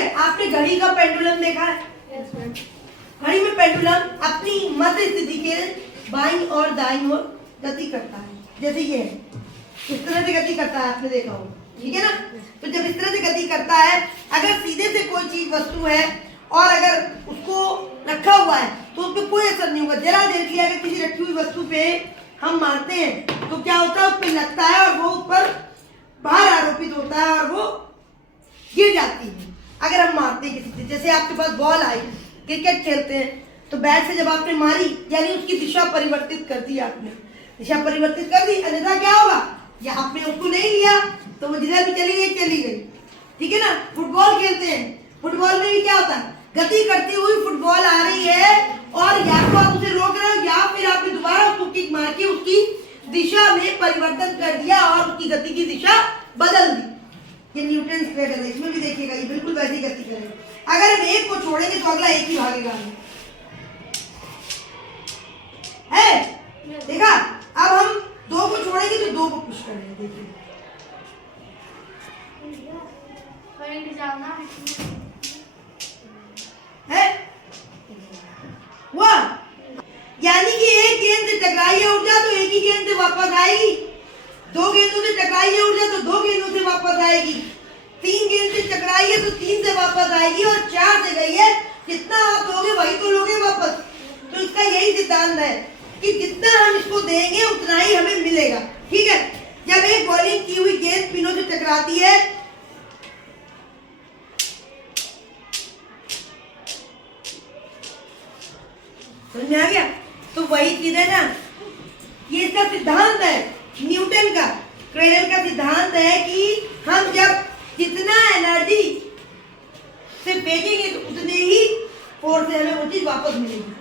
है, आपने घड़ी का पेंडुलम देखा है? घड़ी में पेंडुलम अपनी मध्य स्थिति के बाईं और दाईं ओर गति करता है, जैसे ये है, इस तरह से गति करता है, आपने देखा होगा, ठीक है ना। तो जब इस तरह से गति करता है, अगर सीधे से कोई चीज वस्तु है और अगर उसको रखा हुआ है तो उस पर कोई असर नहीं होगा। जरा देर के लिए अगर किसी रखी हुई वस्तु पे हम मारते हैं तो क्या होता है, उस पर लगता है और वो ऊपर भार आरोपित होता है और वो गिर जाती है। अगर हम मारते हैं किसी से, जैसे आपके पास बॉल आई, क्रिकेट खेलते हैं तो बैट से जब आपने मारी यानी उसकी दिशा परिवर्तित कर दी, आपने दिशा परिवर्तित कर दी, अन्यथा क्या होगा, या आपने उसको नहीं लिया तो वो जिधर भी चली गई, ठीक है ना। फुटबॉल खेलते हैं, फुटबॉल में भी क्या होता है, गति करती हुई फुटबॉल आ रही है और या तो आप उसे रोक रहे हो या फिर आपने दोबारा उसको किक मार के उसकी दिशा में परिवर्तन कर दिया और उसकी गति की दिशा बदल दी। ये न्यूटन स्ट्रेट है, इसमें भी देखिएगा ये बिल्कुल वैसी गति करेगा। अगर हम एक को छोड़ेंगे तो अगला एक ही भागेगा, है देखा। अब हम दो को छोड़ेंगे तो दो को पुश करेंगे, देखिए है हुआ। यानी कि एक गेंद से टकराई है ऊर्जा तो एक ही गेंद से वापस आएगी, दो गेंदों से टकराई है ऊर्जा तो दो गेंदों से वापस आएगी, तीन गेंद से टकराई है तो तीन से वापस आएगी और चार से गई है, जितना आप दोगे वही तो लोगे वापस। तो इसका यही सिद्धांत है कि जितना हम इसको देंगे उतना ही हमें मिलेगा, ठीक है। जब एक बॉलिंग की हुई गेंद पिनों से टकराती है समझ में आ गया, तो वही चीज है ना, ये इसका सिद्धांत है न्यूटन का, क्रेडल का सिद्धांत है कि हम जब जितना एनर्जी से फेंकेंगे तो उतने ही फोर्स से हमें वो चीज वापस मिलेगी।